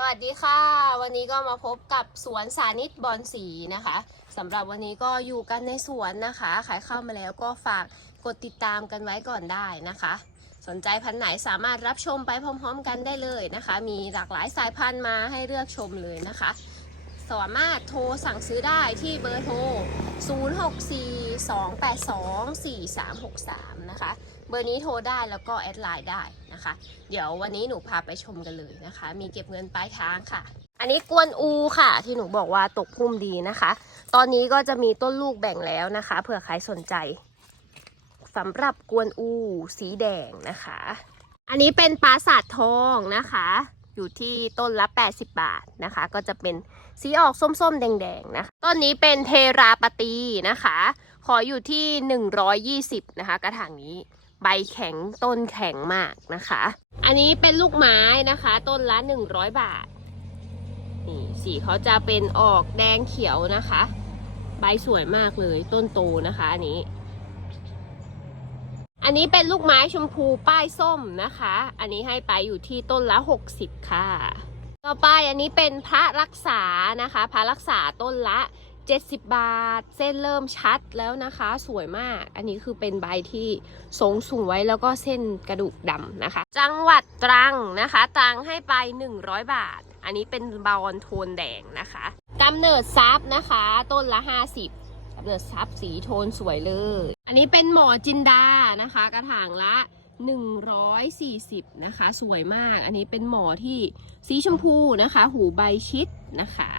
สวัสดีค่ะ วันนี้ก็มาพบกับสวนสานิตบอนสีนะคะสำหรับวันนี้ก็อยู่กันในสวนนะคะ ขายเข้ามาแล้วก็ฝากกดติดตามกันไว้ก่อนได้นะคะ สนใจพันธุ์ไหนสามารถรับชมไปพร้อม ๆ กันได้เลยนะคะ มีหลากหลายสายพันธุ์มาให้เลือกชมเลยนะคะ สามารถโทรสั่งซื้อได้ที่เบอร์โทร 0642824363 นะคะ เบอร์นี้โทรได้แล้วก็แอดไลน์ได้นะคะ เดี๋ยววันนี้หนูพาไปชมกันเลยนะคะ มีเก็บเงินปลายทางค่ะ อันนี้กวนอูค่ะ ที่หนูบอกว่าตกพุ่มดีนะคะ ตอนนี้ก็จะมีต้นลูกแบ่งแล้วนะคะ เผื่อใครสนใจสำหรับกวนอูสีแดงนะคะ อันนี้เป็นปราสาททองนะคะ อยู่ที่ต้นละ 80 บาทนะคะ ก็จะเป็นสีออกส้มๆ แดงๆ นะคะ ต้นนี้เป็นเทราปตีนะคะ ขออยู่ที่ 120 นะคะ กระถางนี้ ใบแข็งต้นแข็งมากนะคะ อันนี้เป็นลูกไม้นะคะ ต้นละ 100 บาท นี่สีเขาจะเป็นออกแดงเขียวนะคะ ใบสวยมากเลย ต้นโตนะคะอันนี้ อันนี้เป็นลูกไม้ชมพูป้ายส้มนะคะ อันนี้ให้ไปอยู่ที่ต้นละ 60 ค่ะ ต่อไปอันนี้เป็นพระรักษานะคะ พระรักษาต้นละ 70 บาท เส้นเริ่มชัดแล้วนะคะ สวยมาก อันนี้คือเป็นใบที่ทรงสวยแล้วก็เส้นกระดูกดำนะคะ จังหวัดตรังนะคะ ตรังให้ไป 100 บาท อันนี้เป็นบอลโทนแดงนะคะกำเนิดซับนะคะ ต้นละ 50 กำเนิดซับสีโทนสวยเลย อันนี้เป็นหมอจินดานะคะ กระถางละ 140 นะคะ สวยมาก อันนี้เป็นหมอที่สีชมพูนะคะ หูใบชิดนะคะ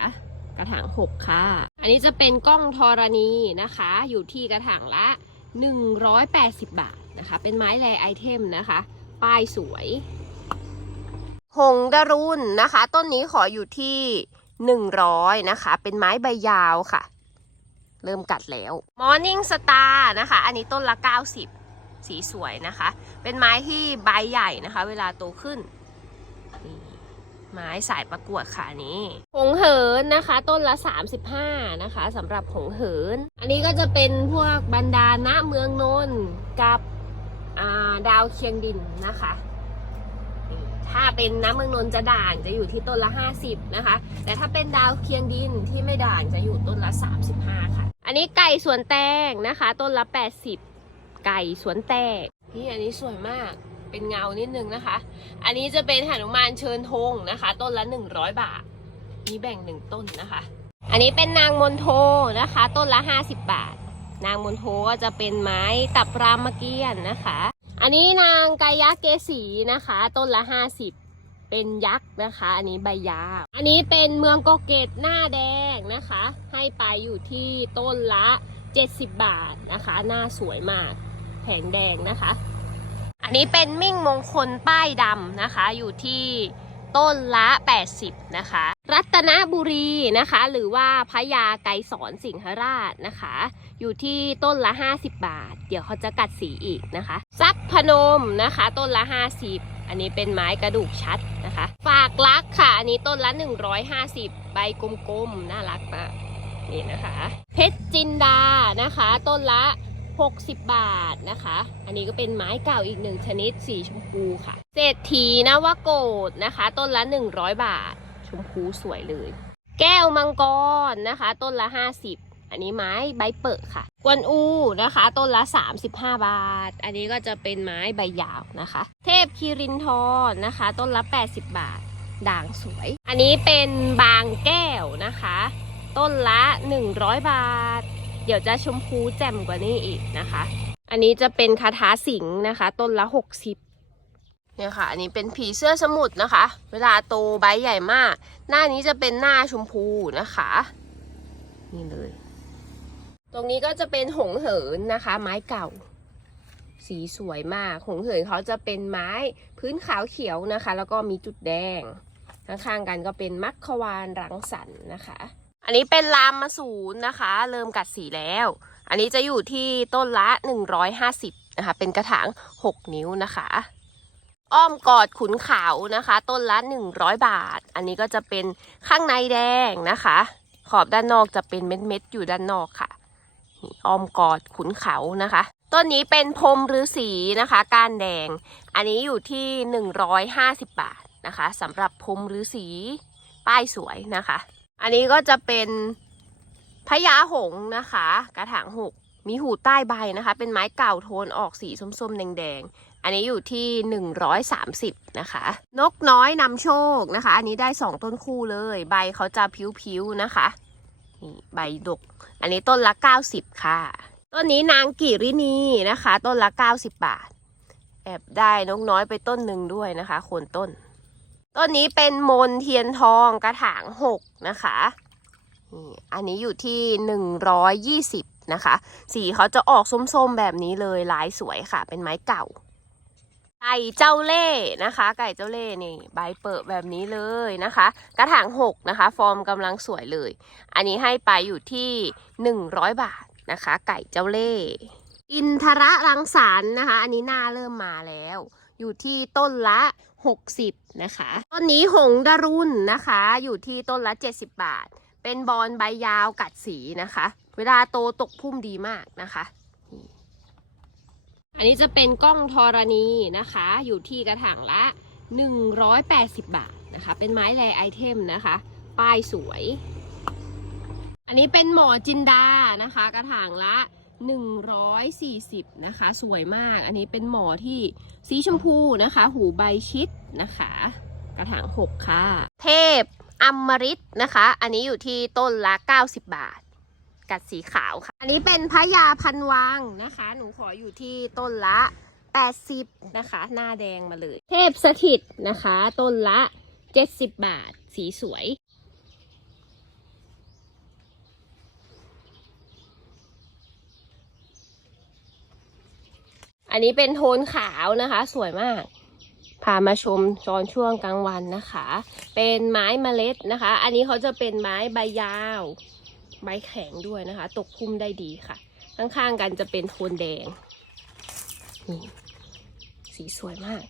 กระถาง 6 ค่ะ อันนี้จะเป็นกล้องธรณีนะคะ อยู่ที่กระถางละ 180 บาทนะคะ เป็นไม้แรไอเทมนะคะ ป้ายสวย หงดรุนนะคะ ต้นนี้ขออยู่ที่ 100 นะคะ เป็นไม้ใบยาวค่ะ เริ่มกัดแล้ว Morning Star นะคะ อันนี้ต้นละ 90 สีสวยนะคะ เป็นไม้ที่ใบใหญ่นะคะ เวลาโตขึ้น ไม้สายประกวดค่ะนี้หงเหินนะคะ ต้นละ 35 นะคะสำหรับหงเหิน อันนี้ก็จะเป็นพวกบรรดาณเมืองนนท์กับาดาวเคียงดินนะคะถ้าเป็นน้ำเมืองนนจะด่างจะอยู่ที่ต้นละ 50 นะคะ แต่ถ้าเป็นดาวเคียงดินที่ไม่ด่างจะอยู่ต้นละ 35 ค่ะ อันนี้ไก่สวนแตงนะคะ ต้นละ 80 ไก่สวนแตงนี่อันนี้สวยมากเป็นเงานิดนึงนะคะ อันนี้จะเป็นหนุมานเชิญธงนะคะ ต้นละ 100 บาทมีแบ่งหนึ่งต้นนะคะ อันนี้เป็นนางมนโทนะคะ ต้นละ 50 บาท นางมนโทก็จะเป็นไม้ตับรามเกียนนะคะ อันนี้นางกายะเกสีนะคะ ต้นละ 50 เป็นยักษ์นะคะ อันนี้ใบยา อันนี้เป็นเมืองโกเกตหน้าแดงนะคะ ให้ไปอยู่ที่ต้นละ 70 บาทนะคะ หน้าสวยมากแผงแดงนะคะ อันนี้เป็นมิ่งมงคลป้ายดำนะคะ อยู่ที่ต้นละ 80 นะคะ รัตนบุรีนะคะ หรือว่าพญาไกรสอนสิงหราชนะคะ อยู่ที่ต้นละ 50 บาท เดี๋ยวเขาจะกัดสีอีกนะคะซับพนมนะคะ ต้นละ 50 อันนี้เป็นไม้กระดูกชัดนะคะ ฝากรักค่ะ อันนี้ต้นละ 150 ใบกลมๆ น่ารักมากนี่นะคะ เพชรจินดานะคะ ต้นละ 60 บาทนะคะ อันนี้ก็เป็นไม้เก่าอีกหนึ่งชนิดสีชมพูค่ะ เศรษฐีนวโกดนะคะ ต้นละ 100 บาท ชมพูสวยเลย แก้วมังกรนะคะ ต้นละ 50 อันนี้ไม้ใบเปิดค่ะ กวนอูนะคะ ต้นละ 35 บาท อันนี้ก็จะเป็นไม้ใบยาวนะคะ เทพคีรินทรนะคะ ต้นละ 80 บาท ด่างสวย อันนี้เป็นบางแก้วนะคะ ต้นละ 100 บาท เดี๋ยวจะชมพูแจ่มกว่านี้อีกนะคะ อันนี้จะเป็นคาถาสิงห์นะคะ ต้นละ 60เนี่ยค่ะ อันนี้เป็นผีเสื้อสมุทรนะคะ เวลาโตใบใหญ่มาก หน้านี้จะเป็นหน้าชมพูนะคะ นี่เลย ตรงนี้ก็จะเป็นหงเหินนะคะ ไม้เก่า สีสวยมากหงเหินเขาจะเป็นไม้พื้นขาวเขียวนะคะ แล้วก็มีจุดแดง ข้างๆกันก็เป็นมัคควานรังสรรค์นะคะ อันนี้เป็นลามมาสูนนะคะ เริ่มกัดสีแล้ว อันนี้จะอยู่ที่ต้นละ 150นะคะเป็นกระถาง 6 นิ้วนะคะอ้อมกอดขุนเขานะคะ ต้นละ 100 บาท อันนี้ก็จะเป็นข้างในแดงนะคะ ขอบด้านนอกจะเป็นเม็ดๆอยู่ด้านนอกค่ะ อ้อมกอดขุนเขานะคะ ต้นนี้เป็นพรมฤาษีนะคะ ก้านแดง อันนี้อยู่ที่ 150 บาทนะคะสำหรับพรมฤาษีป้ายสวยนะคะ อันนี้ก็จะเป็นพญาหงนะคะ กระถางหกมีหูใต้ใบนะคะ เป็นไม้เก่าโทนออกสีส้มๆ แดงๆ อันนี้อยู่ที่ 130 นะคะ นกน้อยนำโชคนะคะ อันนี้ได้ 2 ต้นคู่เลย ใบเขาจะผิวๆนะคะ นี่ใบดก อันนี้ต้นละ 90 ค่ะ ต้นนี้นางกิรินีนะคะ ต้นละ 90 บาท แอบได้นกน้อยไปต้นหนึ่งด้วยนะคะโคนต้น ต้นนี้เป็นมนเทียนทองกระถางหกนะคะนี่อันนี้อยู่ที่หนึ่งร้อยยี่สิบนะคะ สีเขาจะออกส้มๆแบบนี้เลยลายสวยค่ะ เป็นไม้เก่า ไก่เจ้าเล่ห์นะคะ ไก่เจ้าเล่ห์นี่ใบเปิดแบบนี้เลยนะคะ กระถางหกนะคะ ฟอร์มกำลังสวยเลย อันนี้ให้ไปอยู่ที่หนึ่งร้อยบาทนะคะ ไก่เจ้าเล่ห์อินทระรังสรรค์นะคะ อันนี้หน้าเริ่มมาแล้ว อยู่ที่ต้นละ 60 นะคะ ต้นนี้หงดารุนนะคะ อยู่ที่ต้นละ 70 บาท เป็นบอลใบยาวกัดสีนะคะ เวลาโตตกพุ่มดีมากนะคะ อันนี้จะเป็นกล้องธรณีนะคะ อยู่ที่กระถางละ 180 บาทนะคะ เป็นไม้แรไอเทมนะคะ ป้ายสวย อันนี้เป็นหมอจินดานะคะ กระถางละ 140 นะคะ สวยมาก อันนี้เป็นหมอที่สีชมพูนะคะ หูใบชิดนะคะ กระถาง 6 ค่ะ เทพอมฤตนะคะ อันนี้อยู่ที่ต้นละ 90 บาท กัดสีขาวค่ะ อันนี้เป็นพระยาพันวังนะคะ หนูขออยู่ที่ต้นละ 80 นะคะ หน้าแดงมาเลย เทพสถิตนะคะ ต้นละ 70 บาท สีสวยอันนี้เป็นโทนขาวนะคะ สวยมาก พามาชมตอนช่วงกลางวันนะคะ เป็นไม้เมล็ดนะคะ อันนี้เขาจะเป็นไม้ใบยาว ใบแข็งด้วยนะคะ ตกพุ่มได้ดีค่ะ ข้างๆกันจะเป็นโทนแดงนี่สีสวยมาก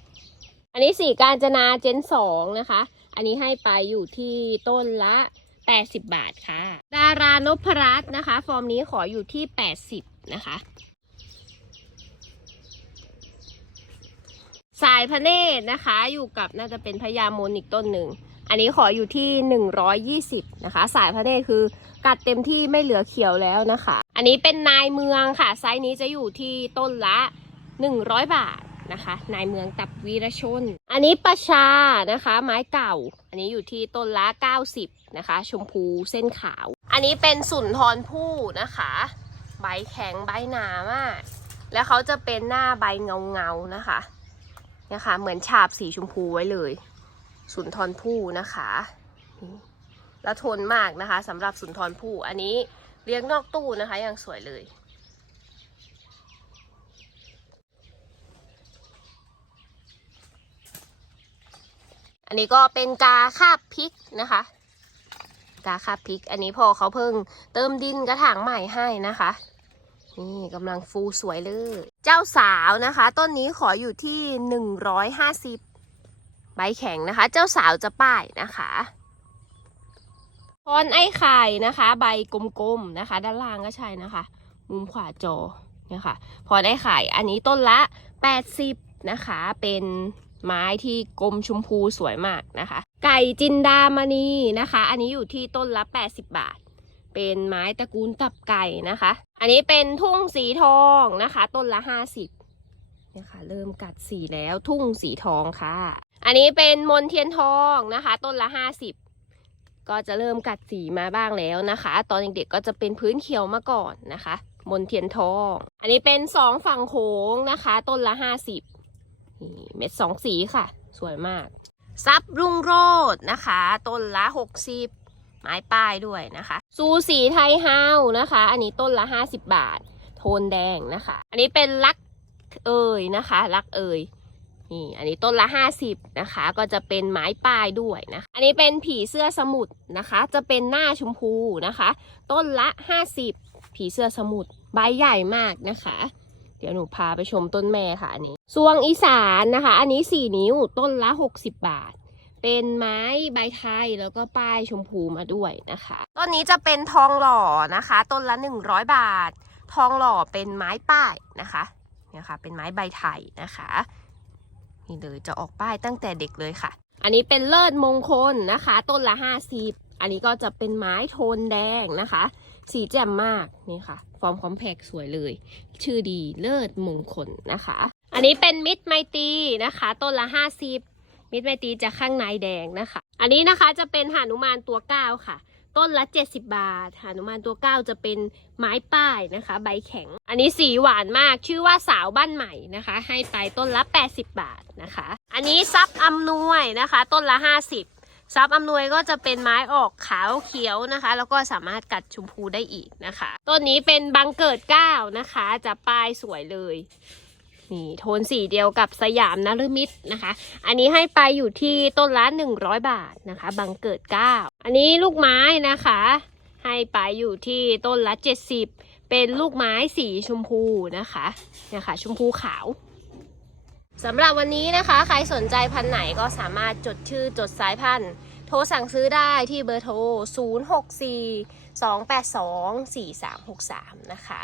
อันนี้สีการจนาเจนสองนะคะ อันนี้ให้ไปอยู่ที่ต้นละ 80 บาทค่ะ ดารานพรัตน์นะคะ ฟอร์มนี้ขออยู่ที่ 80 นะคะ สายพระเนตรนะคะ อยู่กับน่าจะเป็นพญามนอีกต้นหนึ่ง อันนี้ขออยู่ที่ 120 นะคะ สายพระเนตรคือ กัดเต็มที่ไม่เหลือเขียวแล้วนะคะ อันนี้เป็นนายเมืองค่ะ ไซส์นี้จะอยู่ที่ต้นละ 100 บาทนะคะ นายเมืองตับวีรชน อันนี้ประชานะคะ ไม้เก่า อันนี้อยู่ที่ต้นละ 90 นะคะ ชมพูเส้นขาว อันนี้เป็นสุนทรภู่นะคะ ใบแข็งใบหนามาก แล้วเขาจะเป็นหน้าใบเงาเงาๆนะคะเนี่ยค่ะเหมือนฉาบสีชมพูไว้เลย สุนทรภู่นะคะ แล้วทนมากนะคะสำหรับสุนทรภู่อันนี้เลี้ยงนอกตู้นะคะยังสวยเลยอันนี้ก็เป็นกาคาบพริกนะคะ กาคาบพริก อันนี้พอเขาเพิ่งเติมดินกระถางใหม่ให้นะคะ นี่กำลังฟูสวยเลย เจ้าสาวนะคะ ต้นนี้ขออยู่ที่หนึ่งร้อยห้าสิบใบแข็งนะคะ เจ้าสาวจะป้ายนะคะ พรไอ้ไข่นะคะ ใบกลมๆนะคะ ด้านล่างก็ใช่นะคะ มุมขวาจอเนี่ยค่ะ พรไอ้ไข่อันนี้ต้นละ 80 นะคะ เป็นไม้ที่กลมชมพูสวยมากนะคะ ไก่จินดามณีนะคะ อันนี้อยู่ที่ต้นละ 80 บาท เป็นไม้ตระกูลตับไก่นะคะ อันนี้เป็นทุ่งสีทองนะคะ ต้นละห้าสิบเนี่ยค่ะเริ่มกัดสีแล้วทุ่งสีทองค่ะ อันนี้เป็นมนเทียนทองนะคะ ต้นละห้าสิบ ก็จะเริ่มกัดสีมาบ้างแล้วนะคะ ตอนเด็กๆก็จะเป็นพื้นเขียวมาก่อนนะคะ มนเทียนทอง อันนี้เป็นสองฝั่งโขงนะคะ ต้นละห้าสิบเม็ดสองสีค่ะ สวยมาก ซับรุ่งโรจน์นะคะ ต้นละหกสิบไม้ป้ายด้วยนะคะ ซูสีไทยเฮานะคะ อันนี้ต้นละ50บาท โทนแดงนะคะ อันนี้เป็นลักเอ่ยนะคะ ลักเอ่ย นี่อันนี้ต้นละ 50 นะคะ ก็จะเป็นไม้ป้ายด้วยนะอันนี้เป็นผีเสื้อสมุทรนะคะ จะเป็นหน้าชมพูนะคะ ต้นละ 50 ผีเสื้อสมุทรใบใหญ่มากนะคะ เดี๋ยวหนูพาไปชมต้นแม่ค่ะอันนี้สวงอีสานนะคะ อันนี้ 4 นิ้วต้นละ 60 บาท เป็นไม้ใบไทยแล้วก็ป้ายชมพูมาด้วยนะคะต้นนี้จะเป็นทองหล่อนะคะ ต้นละ 100 บาท ทองหล่อเป็นไม้ป้ายนะคะเนี่ยค่ะเป็นไม้ใบไทยนะคะ นี่เลยจะออกป้ายตั้งแต่เด็กเลยค่ะ อันนี้เป็นเลิศมงคลนะคะ ต้นละ50อันนี้ก็จะเป็นไม้โทนแดงนะคะ สีแจ่มมากนี่ค่ะ ฟอร์มคอมแพกสวยเลย ชื่อดีเลิศมงคลนะคะ อันนี้เป็นมิตรไมตรีนะคะ ต้นละ50มิตรไมตรีจะข้างในแดงนะคะ อันนี้นะคะจะเป็นหานุมานตัวเก้าค่ะ ต้นละ 70 บาทหานุมานตัวเก้าจะเป็นไม้ป้ายนะคะ ใบแข็ง อันนี้สีหวานมากชื่อว่าสาวบ้านใหม่นะคะ ให้ไปต้นละ 80 บาทนะคะ อันนี้ซับอำนวยนะคะ ต้นละ 50 ซับอำนวยก็จะเป็นไม้ออกขาวเขียวนะคะ แล้วก็สามารถกัดชมพูได้อีกนะคะ ต้นนี้เป็นบังเกิดเก้านะคะ จะป้ายสวยเลย นี่โทนสีเดียวกับสยามนฤมิตนะคะ อันนี้ให้ไปอยู่ที่ต้นละ100บาทนะคะ บังเกิดเก้าอันนี้ลูกไม้นะคะ ให้ไปอยู่ที่ต้นละ70เป็นลูกไม้สีชมพูนะคะเนี่ยค่ะชมพูขาวสำหรับวันนี้นะคะ ใครสนใจพันธุ์ไหนก็สามารถจดชื่อจดสายพันธุ์โทรสั่งซื้อได้ที่เบอร์โทร 064 282 4363 นะคะ